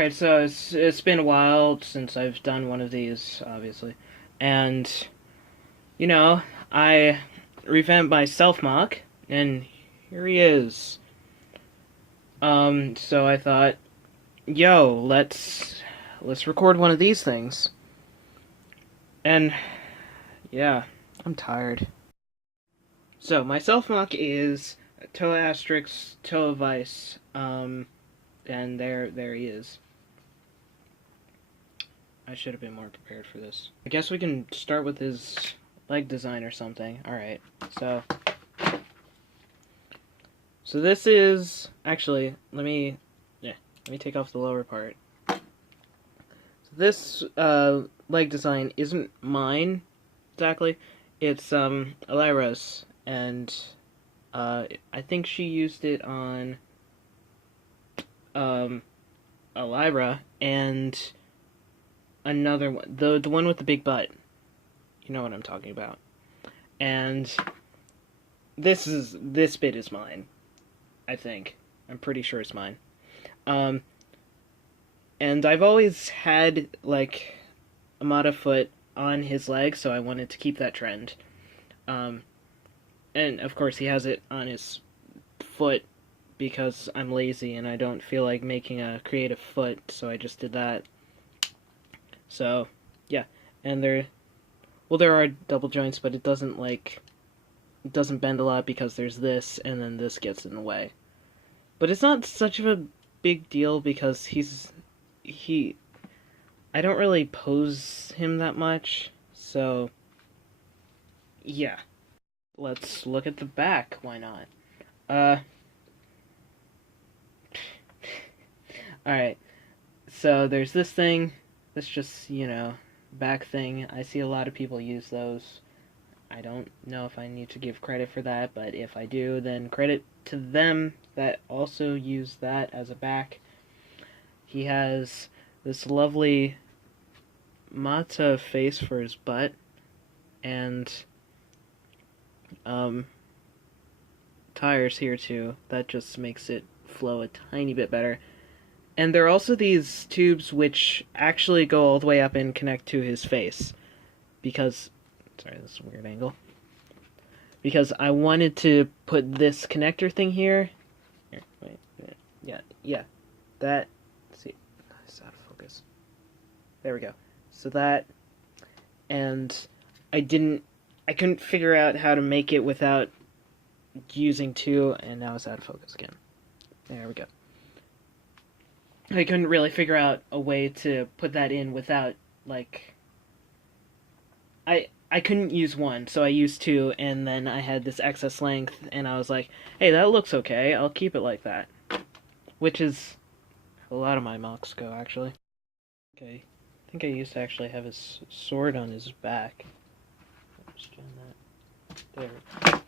Alright, so it's been a while since I've done one of these, obviously. And, you know, I revamped my self-mock, and here he is. So I thought, yo, let's record one of these things. And, yeah, I'm tired. So, my self-mock is Toa Astorix, Toa Vice, and there he is. I should have been more prepared for this. I guess we can start with his leg design or something. Alright, so this is, actually, let me take off the lower part. So this, leg design isn't mine, exactly. It's, Elira's, and, I think she used it on, Elira, and another one, the one with the big butt. You know what I'm talking about. And this bit is mine, I think. I'm pretty sure it's mine. And I've always had, like, a Mata foot on his leg, so I wanted to keep that trend. And, of course, he has it on his foot because I'm lazy and I don't feel like making a creative foot, so I just did that. So, yeah. And there are double joints, but it doesn't bend a lot because there's this, and then this gets in the way. But it's not such of a big deal because I don't really pose him that much, so, yeah. Let's look at the back, why not? Alright, so there's this thing, this just, back thing. I see a lot of people use those. I don't know if I need to give credit for that, but if I do, then credit to them that also use that as a back. He has this lovely Mata face for his butt, and tires here too. That just makes it flow a tiny bit better. And there are also these tubes which actually go all the way up and connect to his face. Because, sorry, this is a weird angle. Because I wanted to put this connector thing here. Here, wait, yeah. That, let's see, it's out of focus. There we go. So that, and I couldn't figure out how to make it without using two, and now it's out of focus again. There we go. I couldn't really figure out a way to put that in without, like, I couldn't use one, so I used two, and then I had this excess length, and I was like, hey, that looks okay, I'll keep it like that. Which is a lot of my MOCs go, actually. Okay, I think I used to actually have his sword on his back. Just doing that. There.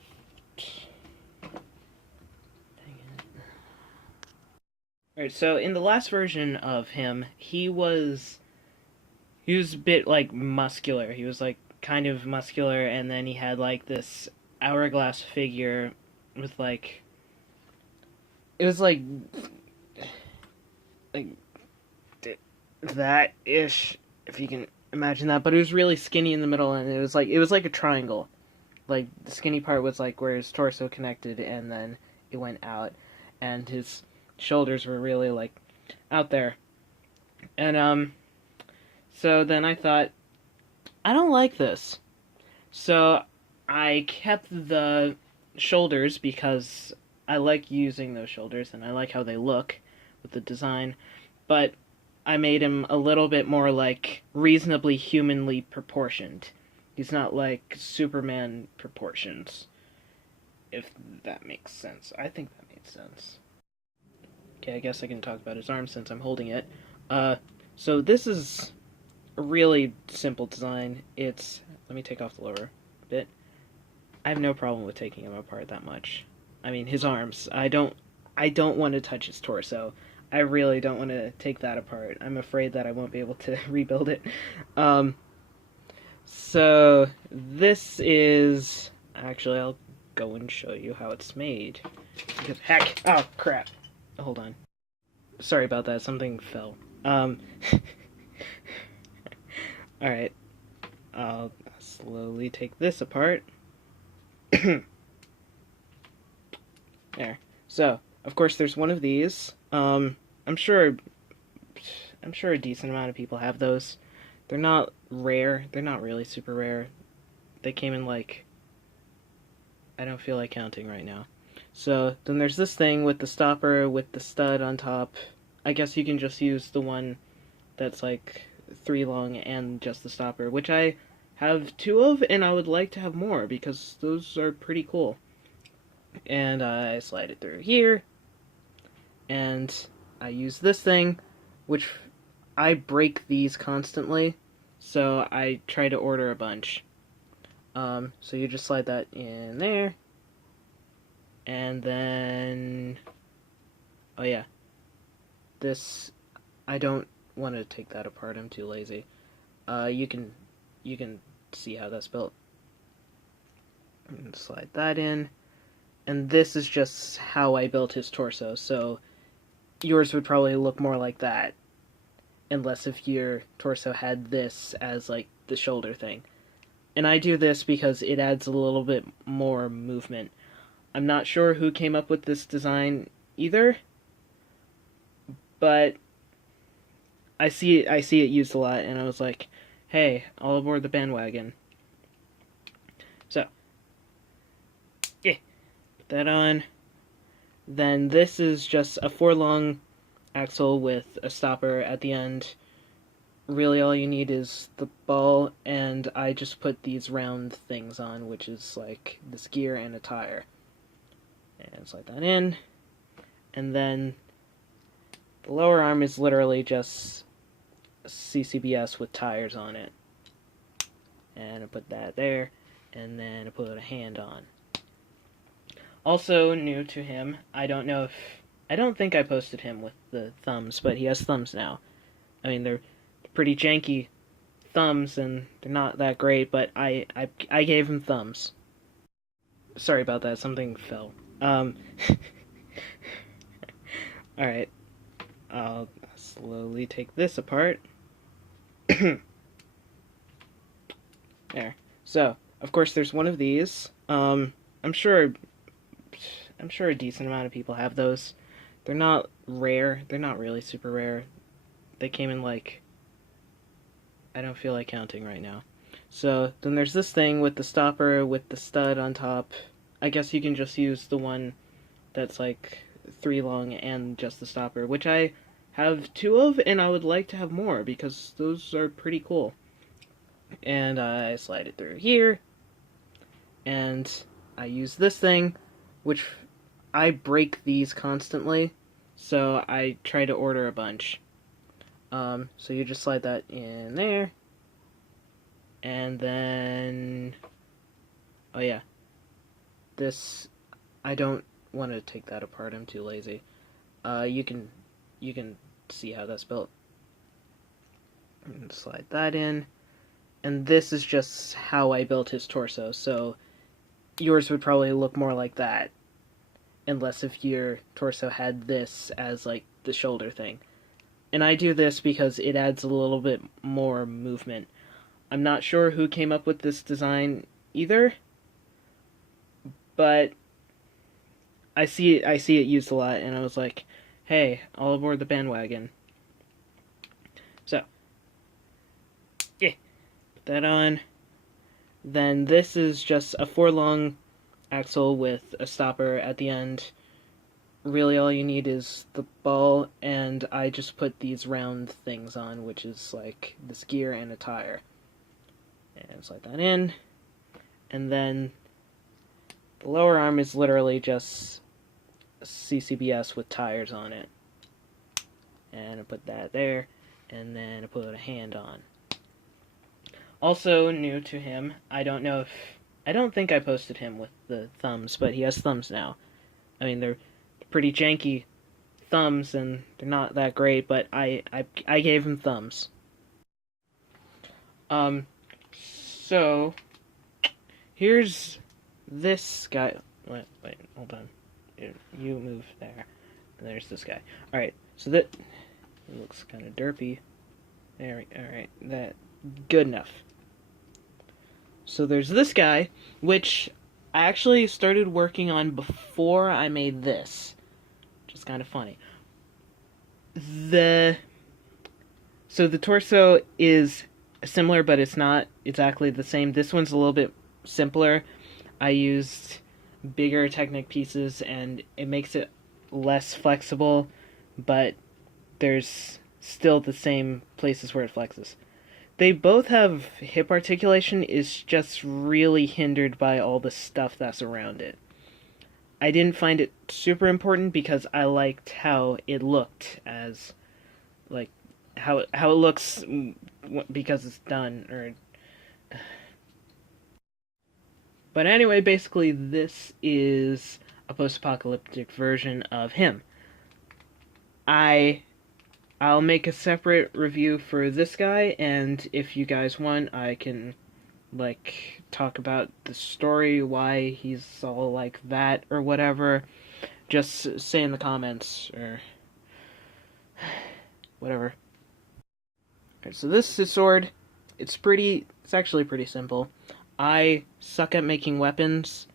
Alright, so in the last version of him, he was a bit, like, muscular. He was, like, kind of muscular, and then he had, like, this hourglass figure with, like, it was, like that-ish, if you can imagine that, but it was really skinny in the middle, and it was like a triangle. Like, the skinny part was, like, where his torso connected, and then it went out, and his shoulders were really, like, out there. And, so then I thought, I don't like this. So I kept the shoulders because I like using those shoulders, and I like how they look with the design, but I made him a little bit more, like, reasonably humanly proportioned. He's not, like, Superman proportions, if that makes sense. I think that made sense. Okay, I guess I can talk about his arm since I'm holding it. So this is a really simple design. Let me take off the lower bit. I have no problem with taking him apart that much. I mean, his arms. I don't want to touch his torso. I really don't want to take that apart. I'm afraid that I won't be able to rebuild it. So this is, actually, I'll go and show you how it's made. Because, heck, oh crap. Hold on. Sorry about that, something fell. Um, Alright, I'll slowly take this apart. There. So, of course, there's one of these. I'm sure a decent amount of people have those. They're not rare. They're not really super rare. They came in like, I don't feel like counting right now. So then there's this thing with the stopper with the stud on top. I guess you can just use the one that's like 3 long and just the stopper, which I have 2 of, and I would like to have more because those are pretty cool. And I slide it through here, and I use this thing, which I break these constantly, so I try to order a bunch. So you just slide that in there, and then, oh yeah, this, I don't want to take that apart, I'm too lazy. You can see how that's built. And slide that in, and this is just how I built his torso, so yours would probably look more like that, unless if your torso had this as like the shoulder thing. And I do this because it adds a little bit more movement. I'm not sure who came up with this design either, but I see it used a lot, and I was like, hey, all aboard the bandwagon. So, yeah, put that on. Then this is just a 4 long axle with a stopper at the end. Really all you need is the ball, and I just put these round things on, which is like this gear and a tire. And slide that in. And then the lower arm is literally just CCBS with tires on it. And I put that there, and then I put a hand on. Also new to him, I don't think I posted him with the thumbs, but he has thumbs now. I mean, they're pretty janky thumbs, and they're not that great, but I gave him thumbs. Sorry about that, something fell. Alright, I'll slowly take this apart. There. So, of course, there's one of these. I'm sure a decent amount of people have those. They're not rare. They're not really super rare. They came in like, I don't feel like counting right now. So then there's this thing with the stopper with the stud on top. I guess you can just use the one that's like 3 long and just the stopper, which I have 2 of, and I would like to have more because those are pretty cool. And I slide it through here, and I use this thing, which I break these constantly, so I try to order a bunch. So you just slide that in there, and then, oh yeah, this, I don't want to take that apart, I'm too lazy. You can see how that's built. And slide that in, and this is just how I built his torso, so yours would probably look more like that, unless if your torso had this as like the shoulder thing. And I do this because it adds a little bit more movement. I'm not sure who came up with this design either, but I see it used a lot, and I was like, hey, all aboard the bandwagon. So, yeah, put that on. Then this is just a 4 long axle with a stopper at the end. Really all you need is the ball, and I just put these round things on, which is like this gear and a tire. And slide that in. And then the lower arm is literally just CCBS with tires on it. And I put that there, and then I put a hand on. Also new to him, I don't think I posted him with the thumbs, but he has thumbs now. I mean, they're pretty janky thumbs, and they're not that great, but I gave him thumbs. So here's this guy. Wait, hold on. You move there. And there's this guy. Alright, so It looks kind of derpy. Alright, that good enough. So there's this guy, which I actually started working on before I made this, which is kind of funny. So the torso is similar, but it's not exactly the same. This one's a little bit simpler. I used bigger Technic pieces, and it makes it less flexible, but there's still the same places where it flexes. They both have hip articulation, is just really hindered by all the stuff that's around it. I didn't find it super important because I liked how it looked as, like, how it looks because it's done, or... But anyway, basically this is a post-apocalyptic version of him. I'll make a separate review for this guy, and if you guys want, I can, like, talk about the story, why he's all like that, or whatever. Just say in the comments, or whatever. Okay, so this is his sword. It's actually pretty simple. I suck at making weapons.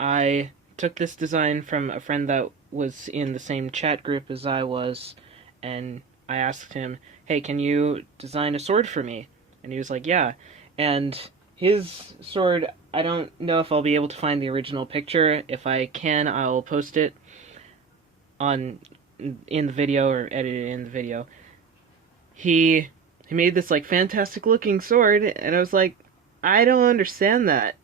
I took this design from a friend that was in the same chat group as I was, and I asked him, hey, can you design a sword for me? And he was like, yeah. And his sword, I don't know if I'll be able to find the original picture. If I can, I'll post it in the video, or edit it in the video. He made this, like, fantastic looking sword, and I was like, I don't understand that.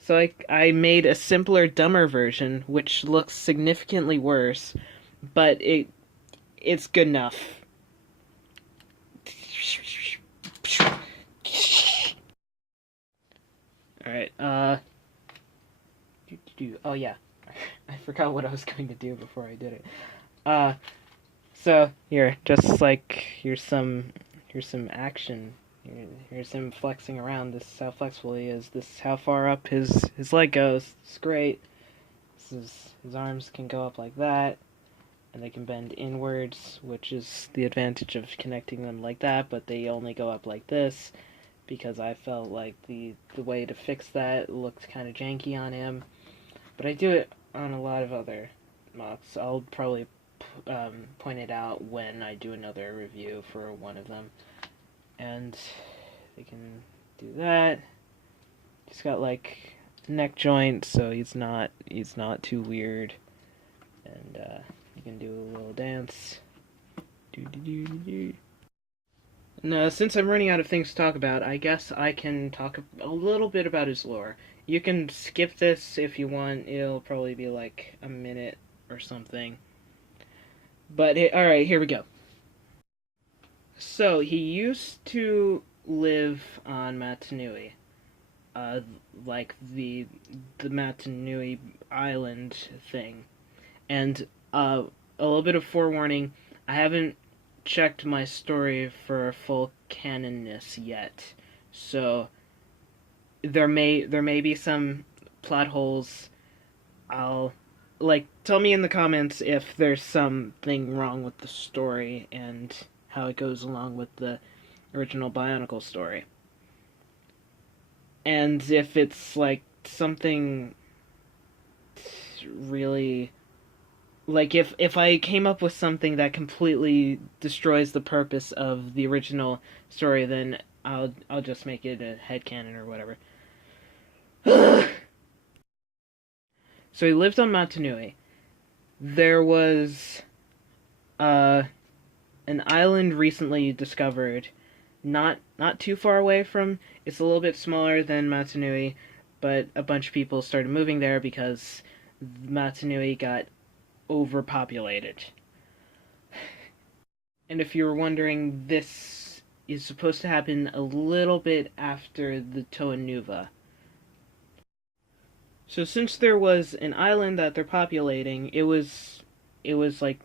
So I made a simpler, dumber version, which looks significantly worse, but it's good enough. Alright, oh yeah, I forgot what I was going to do before I did it. So, here's some action. Here's him flexing around. This is how flexible he is. This is how far up his leg goes. It's great. His arms can go up like that, and they can bend inwards, which is the advantage of connecting them like that, but they only go up like this, because I felt like the way to fix that looked kind of janky on him. But I do it on a lot of other MOCs. I'll probably point it out when I do another review for one of them. And they can do that. He's got, like, neck joint, so he's not too weird. And you can do a little dance. And since I'm running out of things to talk about, I guess I can talk a little bit about his lore. You can skip this if you want. It'll probably be like a minute or something. But alright, here we go. So, he used to live on Matanui. Like the Matanui Island thing. And a little bit of forewarning, I haven't checked my story for full canonness yet. So there may be some plot holes. Tell me in the comments if there's something wrong with the story and how it goes along with the original Bionicle story. And if it's, like, something really... Like, if I came up with something that completely destroys the purpose of the original story, then I'll just make it a headcanon or whatever. So he lived on Matanui. There was an island recently discovered, not too far away from. It's a little bit smaller than Matanui, but a bunch of people started moving there because Matanui got overpopulated. And if you were wondering, this is supposed to happen a little bit after the Toa Nuva. So since there was an island that they're populating, it was like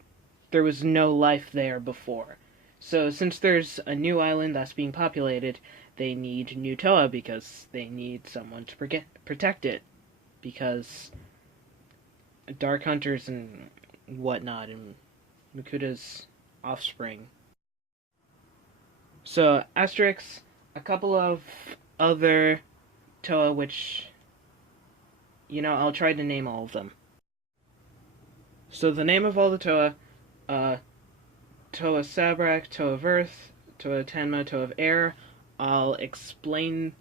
there was no life there before. So since there's a new island that's being populated, they need new Toa because they need someone to protect it. Because Dark Hunters and whatnot, and Makuta's offspring, So Asterix, a couple of other Toa, which I'll try to name all of them. So the name of all the Toa, uh, Toa Sabrak, Toa of Earth, Toa Tenma, Toa of Air. I'll explain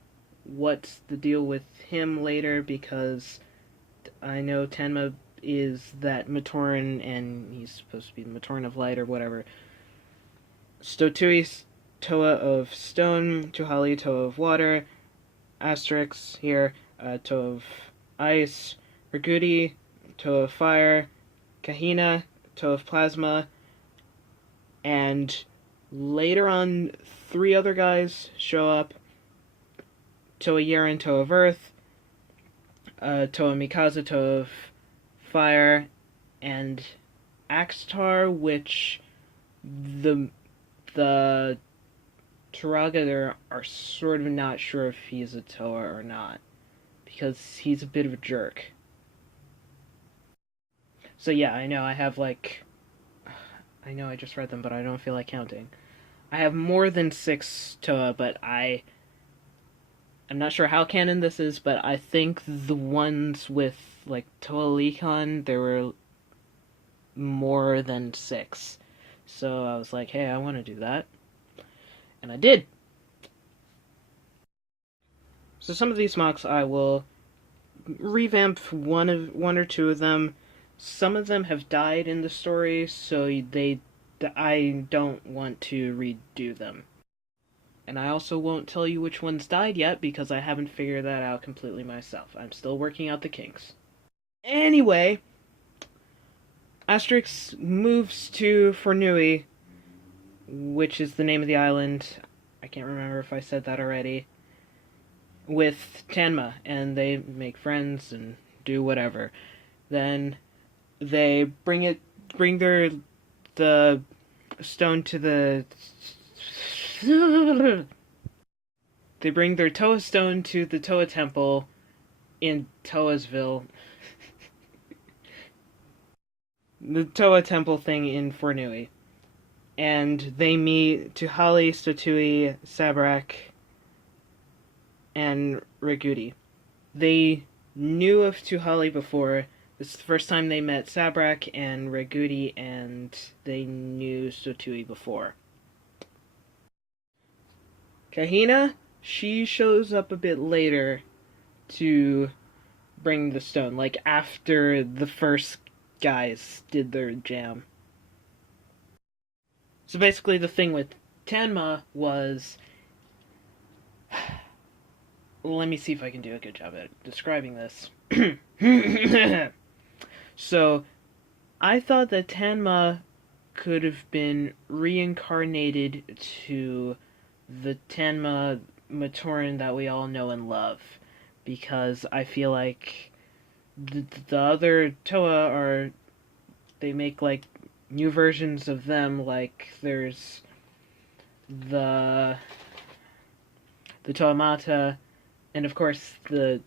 what's the deal with him later because I know Tenma is that Matoran and he's supposed to be the Matoran of Light or whatever. Stotui, Toa of Stone, Tuhali, Toa of Water, Asterix here, Toa of Ice, Ragudi, Toa of Fire, Kahina, Toa of Plasma, and later on, 3 other guys show up. Toa Yeren, Toa of Earth, Toa Mikaza, Toa of Fire, and Axtar, which the Turaga are sort of not sure if he's a Toa or not, because he's a bit of a jerk. So yeah, I know I have I know I just read them, but I don't feel like counting. I have more than 6 Toa, but I'm not sure how canon this is, but I think the ones with Toa Licon, there were more than 6. So I was like, hey, I want to do that. And I did. So some of these MOCs I will revamp one or two of them. Some of them have died in the story, so I don't want to redo them. And I also won't tell you which ones died yet because I haven't figured that out completely myself. I'm still working out the kinks. Anyway, Asterix moves to Fornui, which is the name of the island. I can't remember if I said that already. With Tanma, and they make friends and do whatever. Then they bring the stone to the they bring their Toa stone to the Toa temple in Toasville. The Toa temple thing in Fornui. And they meet Tuhali, Stotui, Sabrak, and Ragudi. They knew of Tuhali before. This is the first time they met Sabrak and Ragudi, and they knew Stotui before. Kahina, she shows up a bit later to bring the stone, after the first guys did their jam. So basically the thing with Tanma was... let me see if I can do a good job at describing this. So, I thought that Tanma could have been reincarnated to the Tanma Matoran that we all know and love. Because I feel like the other Toa they make new versions of them, there's the Toa Mata, and of course the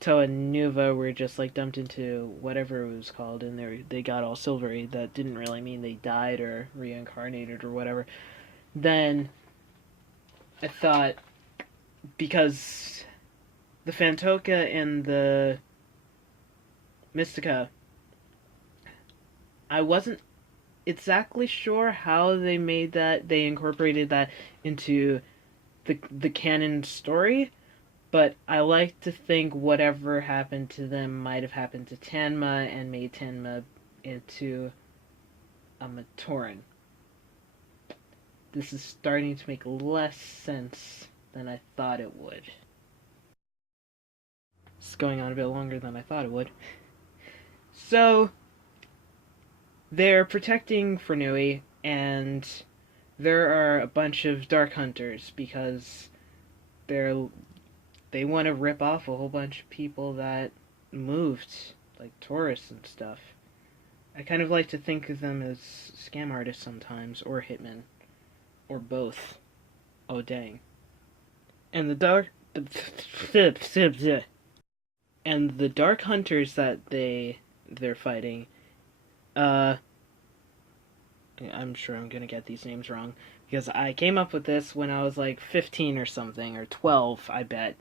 Toa Nuva were just dumped into whatever it was called, and they got all silvery. That didn't really mean they died or reincarnated or whatever. Then I thought, because the Fantoka and the Mystica, I wasn't exactly sure how they incorporated that into the canon story, but I like to think whatever happened to them might have happened to Tanma and made Tanma into a Matoran. This is starting to make less sense than I thought it would. It's going on a bit longer than I thought it would. So, they're protecting Fornui, and there are a bunch of Dark Hunters because they want to rip off a whole bunch of people that moved, like tourists and stuff. I kind of like to think of them as scam artists sometimes, or hitmen, or both. Oh dang! And the Dark Hunters that they're fighting. I'm sure I'm gonna get these names wrong, because I came up with this when I was like 15 or something, or 12, I bet.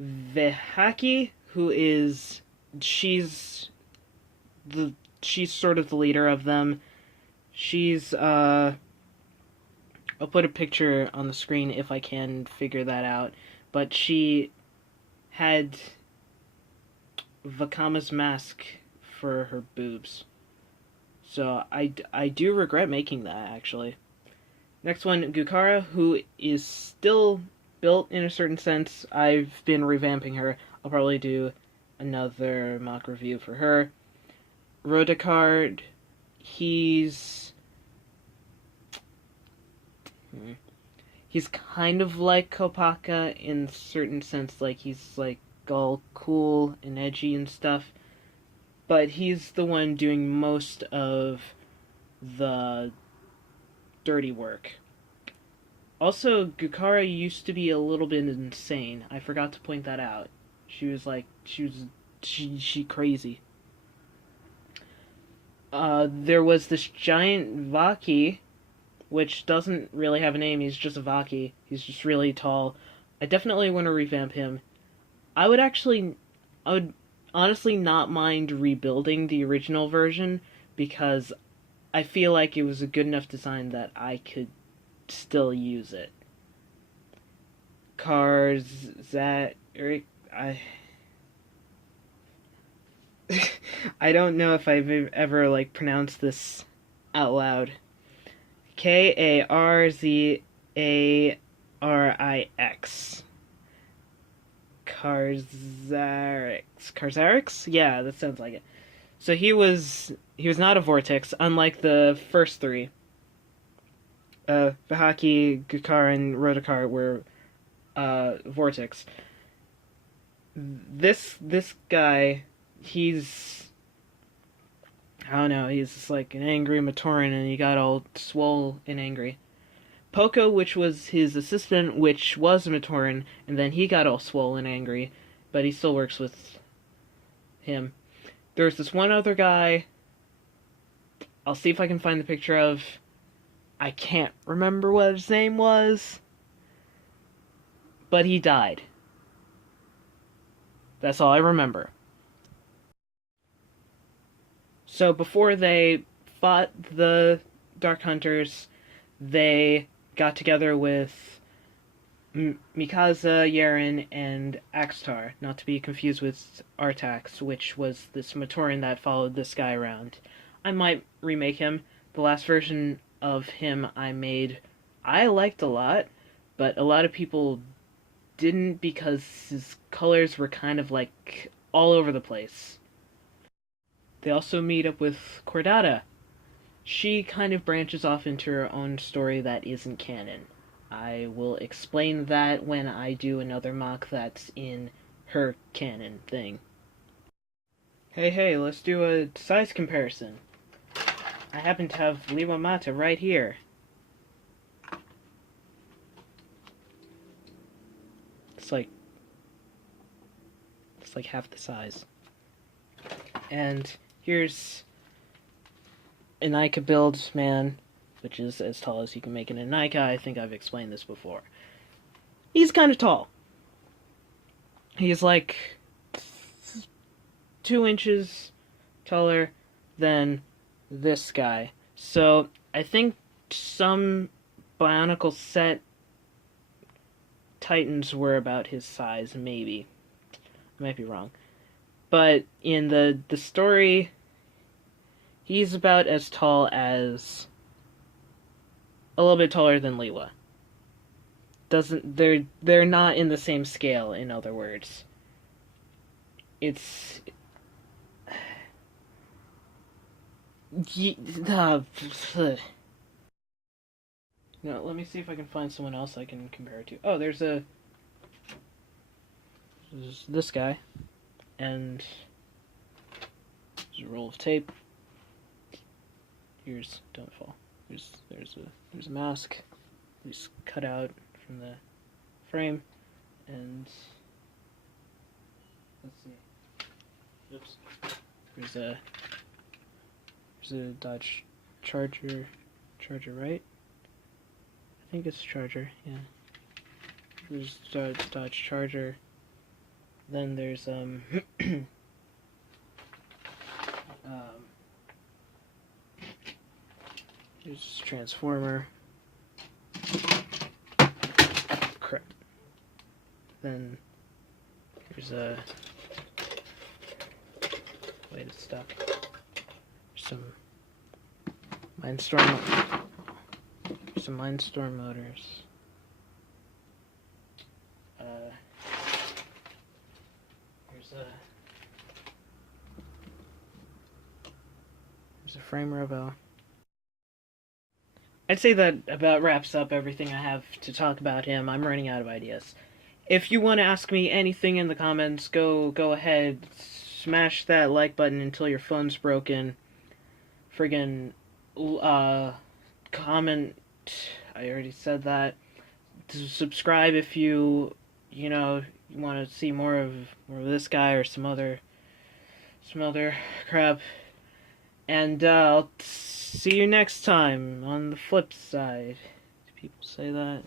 Vehaki, who is she's the she's sort of the leader of them. She's I'll put a picture on the screen if I can figure that out. But she had Vakama's mask for her boobs. So I do regret making that, actually. Next one, Gukara, who is still built in a certain sense. I've been revamping her. I'll probably do another mock review for her. Rodicard, he's kind of like Kopaka in a certain sense, like he's like all cool and edgy and stuff, but he's the one doing most of the dirty work. Also, Gukara used to be a little bit insane. I forgot to point that out. She crazy. There was this giant Vaki, which doesn't really have a name. He's just a Vaki. He's just really tall. I definitely want to revamp him. I would honestly not mind rebuilding the original version, because I feel like it was a good enough design that I could still use it. I don't know if I've ever like pronounced this out loud. Karzarix. Karzarix? Yeah, that sounds like it. So he was not a vortex, unlike the first three. Vahaki, Gukar, and Rodokar were vortex. This guy, he's, I don't know, he's just like an angry Matoran, and he got all swole and angry. Poco, which was his assistant, which was a Matoran, and then he got all swole and angry, but he still works with him. There's this one other guy, I'll see if I can find the picture of. I can't remember what his name was, but he died. That's all I remember. So before they fought the Dark Hunters, they got together with Mikasa, Yaren, and Axtar, not to be confused with Artax, which was this Matoran that followed this guy around. I might remake him. The last version of him I made, I liked a lot, but a lot of people didn't, because his colors were kind of like all over the place. They also meet up with Cordata. She kind of branches off into her own story that isn't canon. I will explain that when I do another mock that's in her canon thing. Hey, let's do a size comparison. I happen to have Liwa Mata right here. It's like half the size. And here's a Nika build man, which is as tall as you can make in a Nika. I think I've explained this before. He's kind of tall. He's like 2 inches taller than this guy. So I think some Bionicle set Titans were about his size, maybe. I might be wrong. But in the story, he's about as tall as, a little bit taller than Liwa. They're not in the same scale, in other words. It's no, let me see if I can find someone else I can compare it to. Oh, there's this guy, and there's a roll of tape. Don't fall. There's a mask. He's cut out from the frame, and let's see. Oops. There's a Dodge Charger right. think it's Charger, yeah. There's Dodge Charger. Then there's, here's Transformer. Correct. Then here's a... Wait, it's stuck. Some Mindstorm motors. There's a frame robo. I'd say that about wraps up everything I have to talk about him. I'm running out of ideas. If you want to ask me anything in the comments, go ahead, smash that like button until your phone's broken. Friggin' comment. I already said that. Subscribe if you want to see more of this guy or some other crap. And I'll see you next time on the flip side. Do people say that?